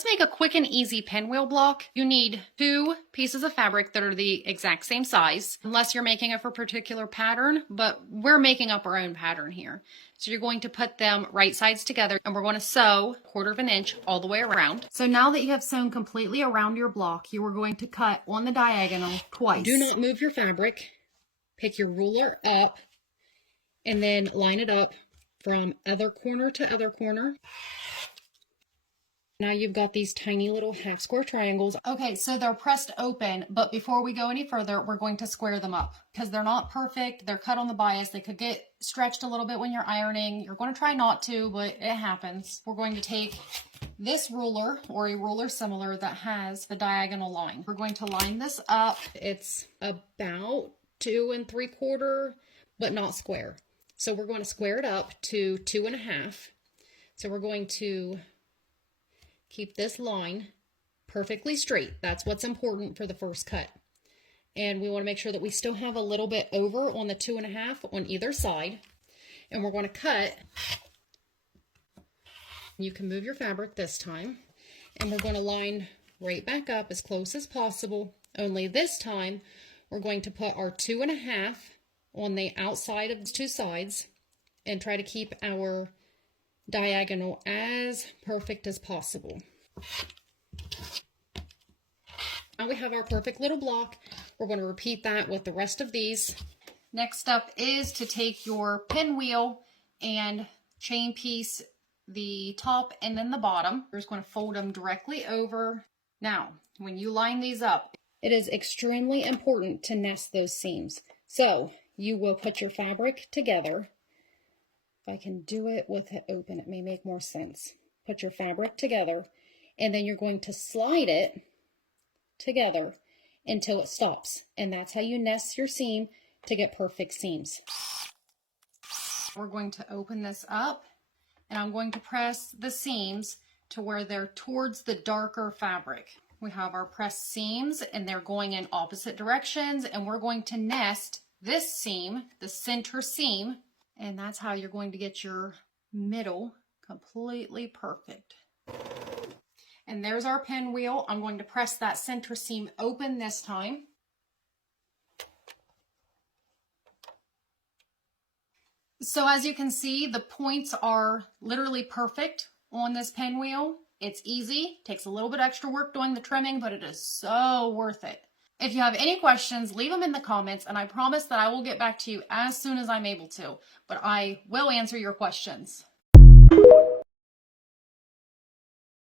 let's make a quick and easy pinwheel block. You need 2 pieces of fabric that are the exact same size, unless you're making it for a particular pattern, but we're making up our own pattern here. So you're going to put them right sides together, and we're going to sew 1/4 inch all the way around. So now that you have sewn completely around your block, you are going to cut on the diagonal twice. Do not move your fabric. Pick your ruler up and then line it up from other corner to other corner. Now you've got these tiny little half square triangles. Okay, so they're pressed open, but before we go any further, we're going to square them up because they're not perfect. They're cut on the bias. They could get stretched a little bit when you're ironing. You're going to try not to, but it happens. We're going to take this ruler or a ruler similar that has the diagonal line. We're going to line this up. It's about 2 3/4, but not square. So we're going to square it up to 2 1/2. So we're going to keep this line perfectly straight. That's what's important for the first cut. And we want to make sure that we still have a little bit over on the 2 1/2 on either side. And we're going to cut. You can move your fabric this time. And we're going to line right back up as close as possible. Only this time, we're going to put our 2 1/2 on the outside of the 2 sides and try to keep our diagonal as perfect as possible. Now we have our perfect little block. We're going to repeat that with the rest of these. Next up is to take your pinwheel and chain piece the top and then the bottom. We're just going to fold them directly over. Now, when you line these up, it is extremely important to nest those seams. So you will put your fabric together. If I can do it with it open, it may make more sense. Put your fabric together, and then you're going to slide it together until it stops. And that's how you nest your seam to get perfect seams. We're going to open this up, and I'm going to press the seams to where they're towards the darker fabric. We have our pressed seams, and they're going in opposite directions, and we're going to nest this seam, the center seam, and that's how you're going to get your middle completely perfect. And there's our pinwheel. I'm going to press that center seam open this time. So as you can see, the points are literally perfect on this pinwheel. It's easy, takes a little bit extra work doing the trimming, but it is so worth it. If you have any questions, leave them in the comments, and I promise that I will get back to you as soon as I'm able to, but I will answer your questions.